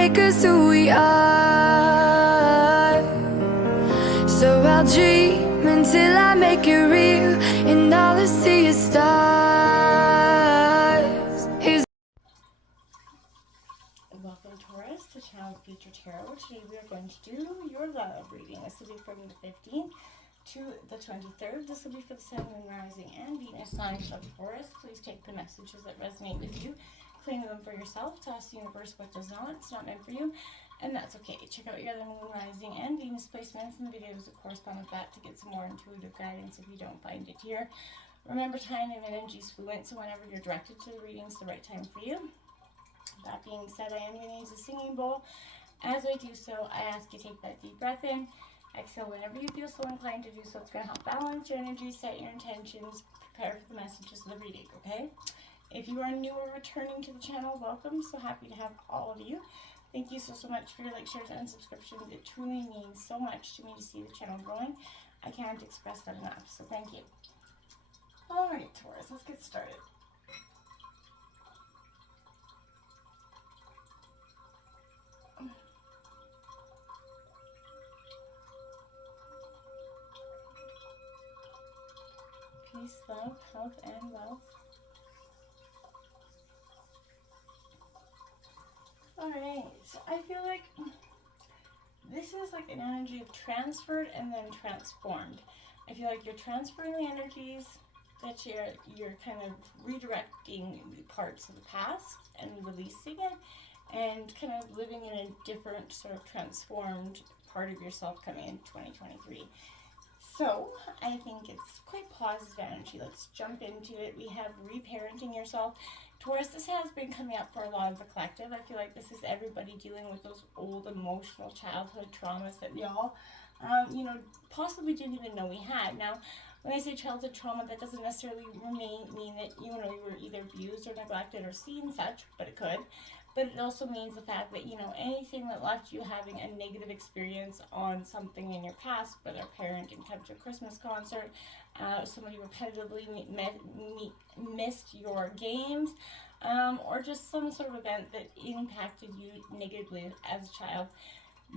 make us who we are. So I'll dream until I make it real, and all I see is stars. Welcome, Taurus, to Channel Future Tarot. Today we are going to do your love reading. This will be from the 15th to the 23rd. This will be for the Sun, Moon, Rising, and Venus signs of Taurus. Please take the messages that resonate with you, claim them for yourself, toss the universe what does not. It's not meant for you, and that's okay. Check out your other Moon, Rising, and Venus placements in the videos that correspond with that to get some more intuitive guidance if you don't find it here. Remember, time and energy is fluent, so whenever you're directed to the reading, it's the right time for you. That being said, I am going to use a singing bowl. As I do so, I ask you to take that deep breath in. Exhale whenever you feel so inclined to do so. It's going to help balance your energy, set your intentions, prepare for the messages of the reading, okay? If you are new or returning to the channel, welcome. So happy to have all of you. Thank you so much for your likes, shares, and subscriptions. It truly means so much to me to see the channel growing. I can't express that enough, so thank you. All right, Taurus, let's get started. Peace, love, health, and wealth. Alright, so I feel like this is like an energy of transferred and then transformed. I feel like you're transferring the energies that you're kind of redirecting parts of the past and releasing it, and kind of living in a different sort of transformed part of yourself coming in 2023. So I think it's quite positive energy. Let's jump into it. We have reparenting yourself. Taurus, this has been coming up for a lot of the collective. I feel like this is everybody dealing with those old emotional childhood traumas that we all, possibly didn't even know we had. Now, when I say childhood trauma, that doesn't necessarily mean that, you were either abused or neglected or seen such, but it could. But it also means the fact that, anything that left you having a negative experience on something in your past, whether a parent didn't come to a Christmas concert, somebody repetitively missed your games, or just some sort of event that impacted you negatively as a child.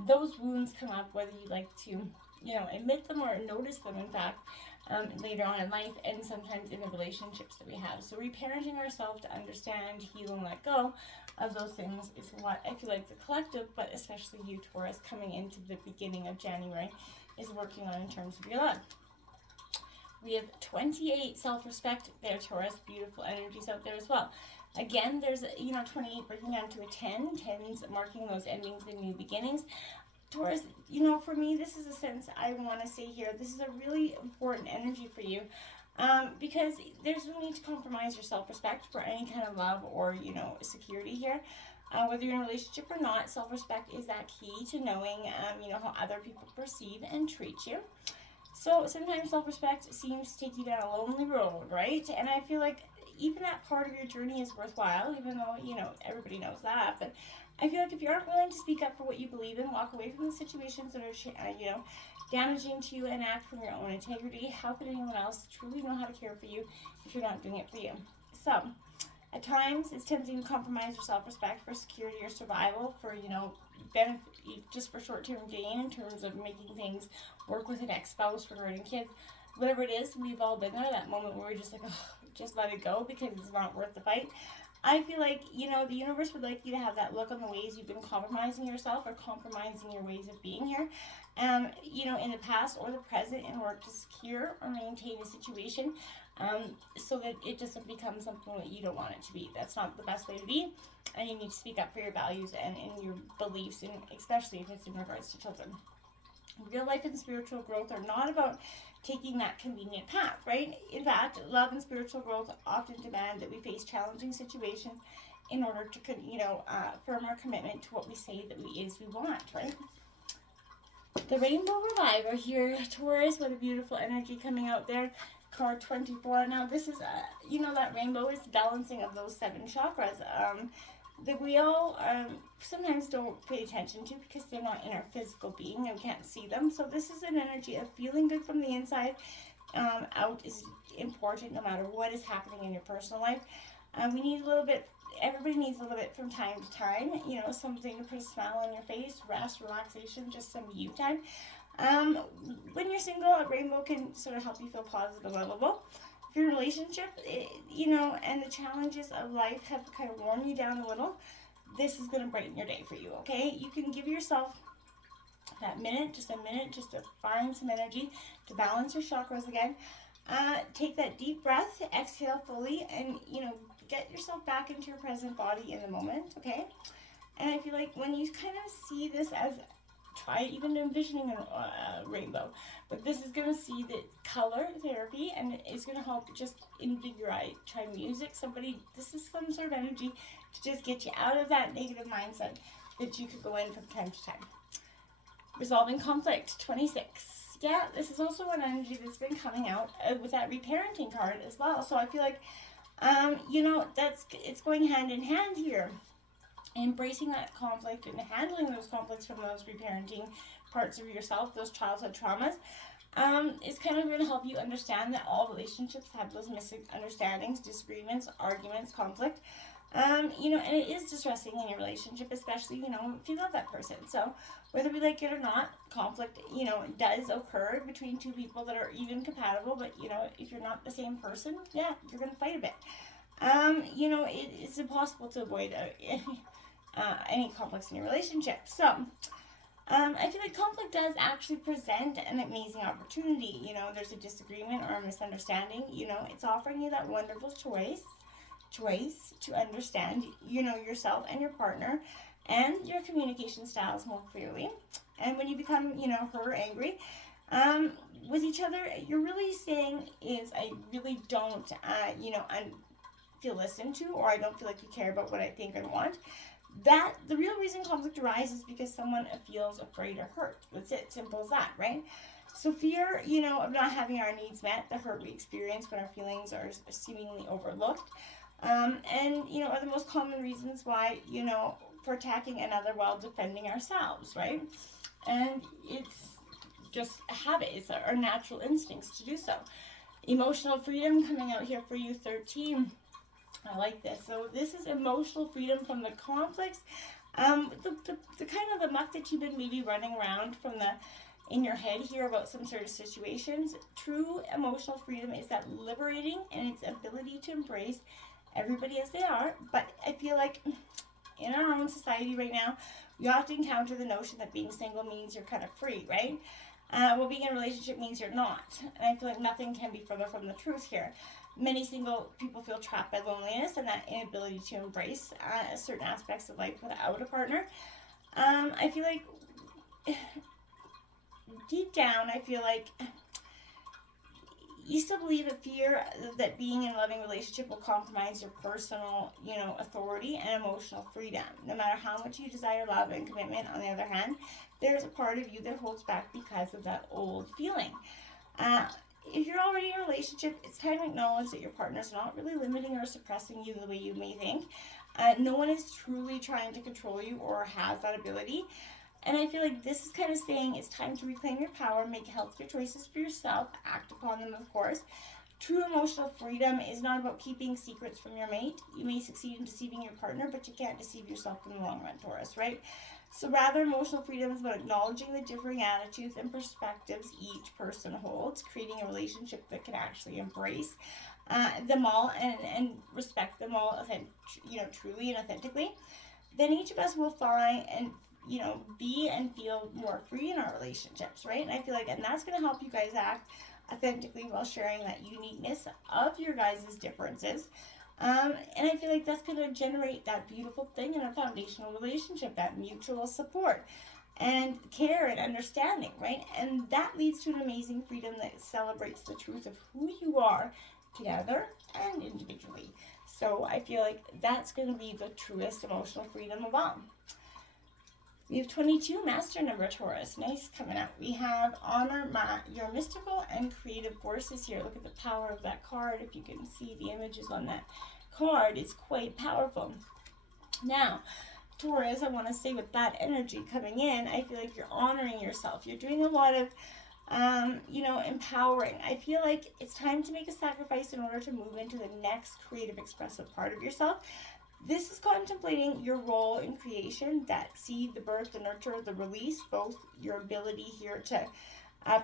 Those wounds come up whether you like to, admit them or notice them, in fact, later on in life, and sometimes in the relationships that we have. So reparenting ourselves to understand, heal, and let go of those things is what I feel like the collective, but especially you, Taurus, coming into the beginning of January, is working on in terms of your love. We have 28 self-respect there, Taurus. Beautiful energies out there as well. Again, there's 28 breaking down to a 10, 10s marking those endings and new beginnings. Taurus, for me, this is a sense I want to say here. This is a really important energy for you, because there's no need to compromise your self-respect for any kind of love or, security here. Whether you're in a relationship or not, self-respect is that key to knowing, how other people perceive and treat you. So sometimes self-respect seems to take you down a lonely road, right? And I feel like even that part of your journey is worthwhile, even though, everybody knows that. But I feel like if you aren't willing to speak up for what you believe in, walk away from the situations that are, damaging to you, and act from your own integrity, how can anyone else truly know how to care for you if you're not doing it for you? So, at times, it's tempting to compromise your self-respect for security or survival, for, benefit, just for short-term gain in terms of making things work with an ex-spouse regarding kids. Whatever it is, we've all been there, that moment where we're just like, oh, just let it go because it's not worth the fight. I feel like, the universe would like you to have that look on the ways you've been compromising yourself or compromising your ways of being here, in the past or the present, in order to secure or maintain a situation, so that it doesn't become something that you don't want it to be. That's not the best way to be, and you need to speak up for your values and your beliefs, and especially if it's in regards to children. Real life and spiritual growth are not about taking that convenient path, right? In fact, love and spiritual growth often demand that we face challenging situations in order to, firm our commitment to what we say that we want, right? The Rainbow Reviver here, Taurus, what a beautiful energy coming out there. Card 24. Now, this is, that rainbow is the balancing of those 7 chakras. That we all sometimes don't pay attention to because they're not in our physical being and we can't see them. So this is an energy of feeling good from the inside out is important no matter what is happening in your personal life. We need a little bit everybody needs a little bit from time to time, you know, something to put a smile on your face, rest, relaxation, just some you time. When you're single, a rainbow can sort of help you feel positive and lovable. If you're in a relationship, you know, and the challenges of life have kind of worn you down a little, this is going to brighten your day for you, okay? You can give yourself that minute, just to find some energy, to balance your chakras again. Take that deep breath, exhale fully, and, you know, get yourself back into your present body in the moment, okay? And I feel like when you kind of see this as, try even envisioning a rainbow, but this is going to see the color therapy, and it's going to help just invigorate. Try music, this is some sort of energy to just get you out of that negative mindset that you could go in from time to time. Resolving conflict, 26. Yeah, this is also an energy that's been coming out with that reparenting card as well. So I feel like, you know, it's going hand in hand here. Embracing that conflict and handling those conflicts from those reparenting parts of yourself, those childhood traumas, is kind of going to help you understand that all relationships have those misunderstandings, disagreements, arguments, conflict. You know, and it is distressing in your relationship, especially, you know, if you love that person. So whether we like it or not, conflict, you know, does occur between two people that are even compatible, but, you know, if you're not the same person, yeah, you're going to fight a bit. You know, it's impossible to avoid any conflicts in your relationship. So, I feel like conflict does actually present an amazing opportunity. You know, there's a disagreement or a misunderstanding, you know, it's offering you that wonderful choice to understand, you know, yourself and your partner and your communication styles more clearly. And when you become, you know, hurt or angry with each other, you're really saying is, I really don't, you know, feel listened to, or I don't feel like you care about what I think and want. That the real reason conflict arises is because someone feels afraid or hurt. That's it, simple as that, right? So fear, you know, of not having our needs met, the hurt we experience when our feelings are seemingly overlooked, and, you know, are the most common reasons why, you know, for attacking another while defending ourselves, right? And it's just a habit, it's our natural instincts to do so. Emotional freedom coming out here for you, 13. I like this. So this is emotional freedom from the conflicts, the kind of the muck that you've been maybe running around from in your head here about some sort of situations. True emotional freedom is that liberating and its ability to embrace everybody as they are. But I feel like in our own society right now, we often encounter the notion that being single means you're kind of free, right? Well, being in a relationship means you're not. And I feel like nothing can be further from the truth here. Many single people feel trapped by loneliness and that inability to embrace certain aspects of life without a partner. I feel like deep down, I feel like you still believe a fear that being in a loving relationship will compromise your personal, you know, authority and emotional freedom. No matter how much you desire love and commitment, on the other hand, there's a part of you that holds back because of that old feeling. If you're already in a relationship, it's time to acknowledge that your partner's not really limiting or suppressing you the way you may think. No one is truly trying to control you or has that ability. And I feel like this is kind of saying it's time to reclaim your power, make healthier choices for yourself, act upon them, of course. True emotional freedom is not about keeping secrets from your mate. You may succeed in deceiving your partner, but you can't deceive yourself in the long run, Taurus, right? So rather, emotional freedom is about acknowledging the differing attitudes and perspectives each person holds, creating a relationship that can actually embrace them all and respect them all, you know, truly and authentically. Then each of us will find and, you know, be and feel more free in our relationships, right? And I feel like, and that's going to help you guys act authentically while sharing that uniqueness of your guys' differences. And I feel like that's going to generate that beautiful thing in a foundational relationship, that mutual support and care and understanding, right? And that leads to an amazing freedom that celebrates the truth of who you are together and individually. So I feel like that's going to be the truest emotional freedom of all. We have 22, master number, Taurus. Nice coming out. We have honor your mystical and creative forces here. Look at the power of that card. If you can see the images on that card, it's quite powerful. Now, Taurus, I want to say with that energy coming in, I feel like you're honoring yourself. You're doing a lot of, you know, empowering. I feel like it's time to make a sacrifice in order to move into the next creative, expressive part of yourself. This is contemplating your role in creation, that seed, the birth, the nurture, the release, both your ability here to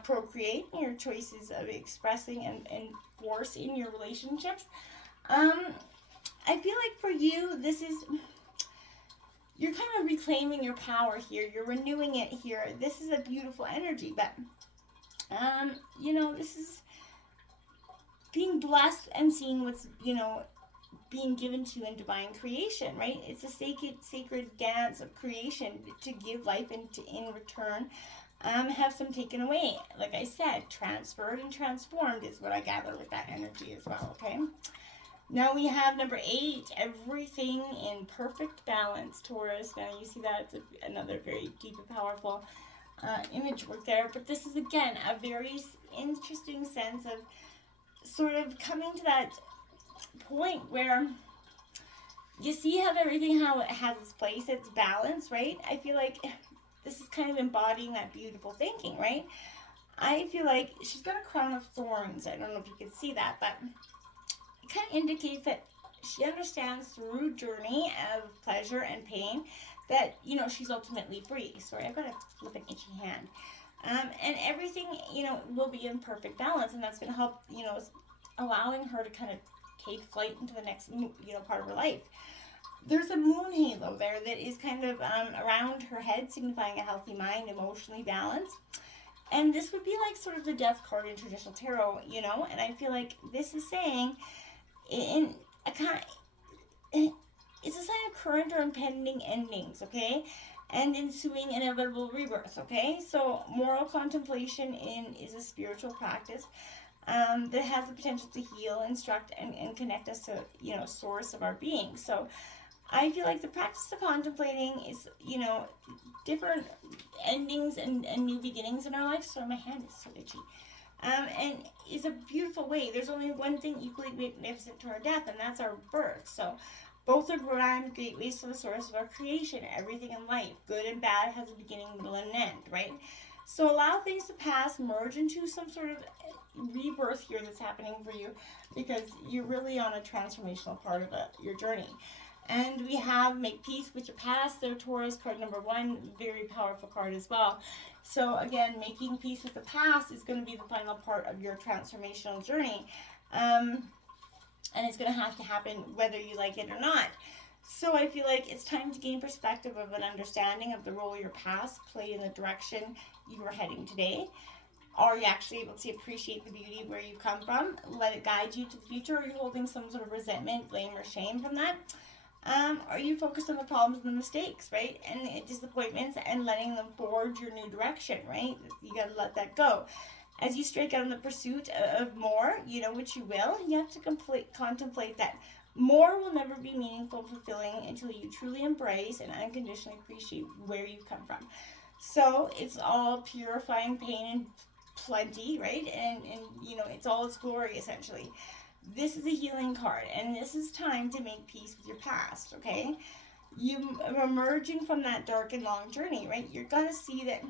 procreate, your choices of expressing and force in your relationships. I feel like for you, this is, you're kind of reclaiming your power here. You're renewing it here. This is a beautiful energy, but, you know, this is being blessed and seeing what's, you know, being given to you in divine creation, right? It's a sacred dance of creation to give life and to, in return, have some taken away. Like I said, transferred and transformed is what I gather with that energy as well, okay? Now we have number 8, everything in perfect balance, Taurus. Now you see that it's another very deep and powerful image work there. But this is, again, a very interesting sense of sort of coming to that point where you see how everything, how it has its place, its balance, right? I feel like this is kind of embodying that beautiful thinking, right? I feel like she's got a crown of thorns. I don't know if you can see that, but it kind of indicates that she understands through journey of pleasure and pain that, you know, she's ultimately free. Sorry, I've got a flipping itchy hand. And everything, you know, will be in perfect balance, and that's going to help, you know, allowing her to kind of take flight into the next, you know, part of her life. There's a moon halo there that is kind of around her head, signifying a healthy mind, emotionally balanced. And this would be like sort of the death card in traditional tarot, you know. And I feel like this is saying, in a kind, it's a sign of current or impending endings, okay, and ensuing inevitable rebirth, okay. So moral contemplation is a spiritual practice that has the potential to heal, instruct, and connect us to, you know, source of our being. So I feel like the practice of contemplating is, you know, different endings and new beginnings in our life. Sorry, my hand is so itchy. And is a beautiful way. There's only one thing equally magnificent to our death, and that's our birth. So both are grand gateways to the source of our creation. Everything in life, good and bad, has a beginning, middle, and end, right? So allow things to pass, merge into some sort of rebirth here that's happening for you, because you're really on a transformational part of your journey. And we have make peace with your past there, Taurus, card number 1, very powerful card as well. So again, making peace with the past is going to be the final part of your transformational journey. And it's going to have to happen whether you like it or not. So I feel like it's time to gain perspective of an understanding of the role your past played in the direction you are heading today. Are you actually able to appreciate the beauty where you come from? Let it guide you to the future. Or are you holding some sort of resentment, blame, or shame from that? Are you focused on the problems and the mistakes, right? And disappointments, and letting them forge your new direction, right? You got to let that go. As you strike out on the pursuit of more, you know, which you will, you have to contemplate that more will never be meaningful, fulfilling until you truly embrace and unconditionally appreciate where you've come from. So it's all purifying pain and plenty, right? And you know, it's all its glory, essentially. This is a healing card, and this is time to make peace with your past, okay? You are emerging from that dark and long journey, right? You're gonna see that,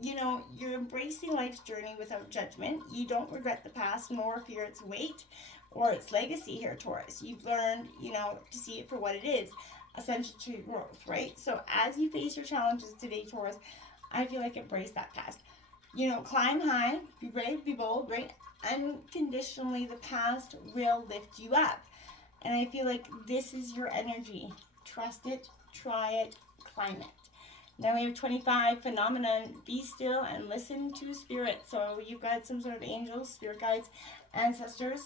you know, you're embracing life's journey without judgment. You don't regret the past nor fear its weight or its legacy here, Taurus. You've learned, you know, to see it for what it is, essential to your growth, right? So as you face your challenges today, Taurus, I feel like embrace that past. You know, climb high, be brave, be bold, right? Unconditionally, the past will lift you up. And I feel like this is your energy. Trust it, try it, climb it. Now we have 25, phenomenon, be still and listen to spirit. So you've got some sort of angels, spirit guides, ancestors,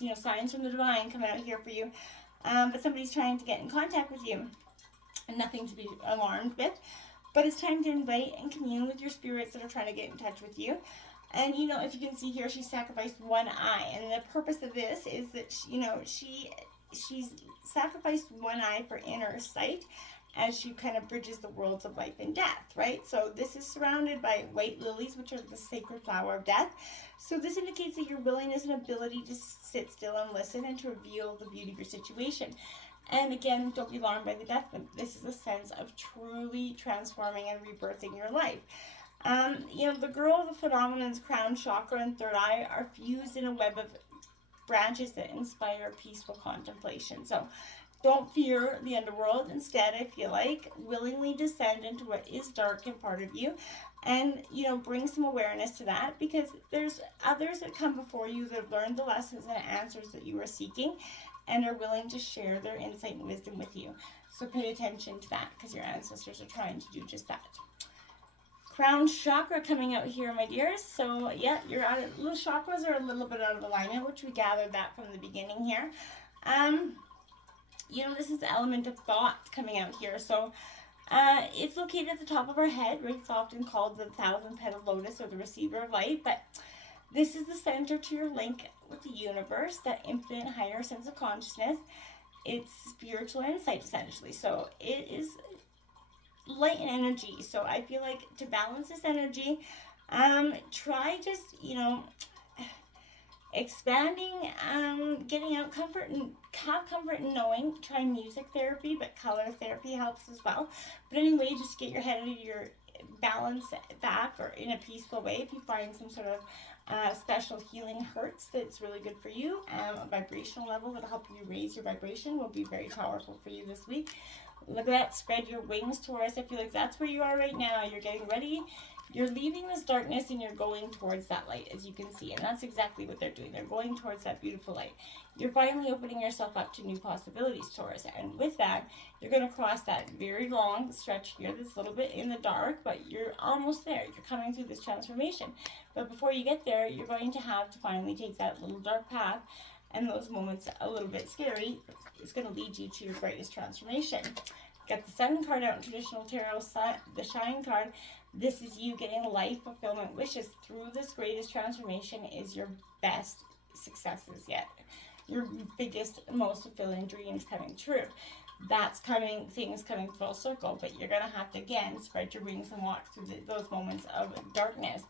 you know, signs from the divine coming out here for you. But somebody's trying to get in contact with you, and nothing to be alarmed with. But it's time to invite and commune with your spirits that are trying to get in touch with you. And, you know, if you can see here, she sacrificed one eye. And the purpose of this is that, you know, she's sacrificed one eye for inner sight as she kind of bridges the worlds of life and death, right? So this is surrounded by white lilies, which are the sacred flower of death. So this indicates that your willingness and ability to sit still and listen and to reveal the beauty of your situation. And again, don't be alarmed by the death, but this is a sense of truly transforming and rebirthing your life. You know, the girl of the phenomenon's crown chakra and third eye are fused in a web of branches that inspire peaceful contemplation. So Don't fear the underworld. Instead, I feel like willingly descend into what is dark and part of you, and bring some awareness to that, because there's others that come before you that have learned the lessons and answers that you are seeking and are willing to share their insight and wisdom with you. So pay attention to that, because your ancestors are trying to do just that. Crown chakra coming out here, my dears. So yeah, your little chakras are a little bit out of alignment, which we gathered that from the beginning here. This is the element of thought coming out here. So it's located at the top of our head, right? It's often called the 1,000-petal lotus, or the receiver of light, but this is the center to your link with the universe, that infinite higher sense of consciousness. It's spiritual insight, essentially. So it is light and energy. So I feel like to balance this energy, try just, expanding, getting out comfort, and have comfort in knowing. Try music therapy, but color therapy helps as well. But anyway, just get your head and your balance back, or in a peaceful way. If you find some sort of special healing hertz that's really good for you, a vibrational level that'll help you raise your vibration, will be very powerful for you this week. Look at that. Spread your wings, Taurus. I feel like that's where you are right now. You're getting ready. You're leaving this darkness and you're going towards that light, as you can see. And that's exactly what they're doing. They're going towards that beautiful light. You're finally opening yourself up to new possibilities, Taurus. And with that, you're going to cross that very long stretch here that's a little bit in the dark, but you're almost there. You're coming through this transformation. But before you get there, you're going to have to finally take that little dark path. And those moments, a little bit scary, is going to lead you to your greatest transformation. Got the Sun card out in traditional tarot, the Shine card. This is you getting life fulfillment wishes through this greatest transformation. Is your best successes yet. Your biggest, most fulfilling dreams coming true. That's coming, things coming full circle, but you're going to have to, again, spread your wings and walk through those moments of darkness.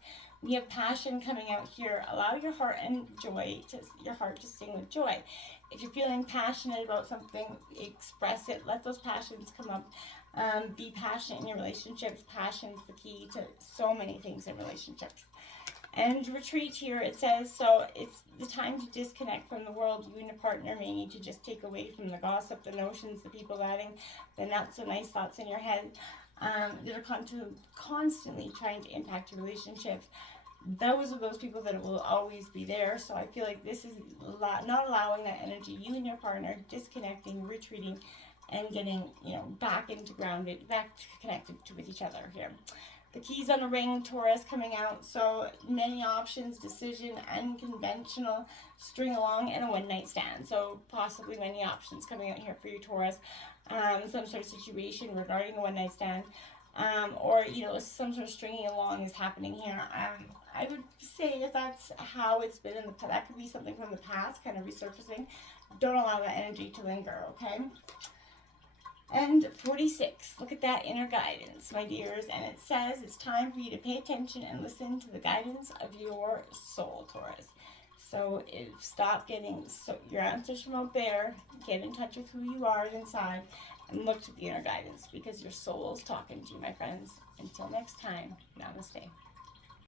We have passion coming out here. Allow your heart and your heart to sing with joy. If you're feeling passionate about something, express it. Let those passions come up. Be passionate in your relationships. Passion's the key to so many things in relationships. And retreat here, it says, so it's the time to disconnect from the world. You and your partner may need to just take away from the gossip, the notions, the people adding the not so nice thoughts in your head that are constantly trying to impact your relationships. Those are those people that will always be there. So I feel like this is not allowing that energy. You and your partner disconnecting, retreating, and getting back into grounded, back connected with each other here. The keys on a ring, Taurus, coming out. So many options, decision, unconventional, string along, and a one-night stand. So possibly many options coming out here for you, Taurus. Some sort of situation regarding a one-night stand. Or some sort of stringing along is happening here. I would say if that's how it's been that could be something from the past, kind of resurfacing. Don't allow that energy to linger, okay? And 46, look at that inner guidance, my dears. And it says it's time for you to pay attention and listen to the guidance of your soul, Taurus. So stop getting your answers from out there. Get in touch with who you are inside and look to the inner guidance, because your soul is talking to you, my friends. Until next time, namaste.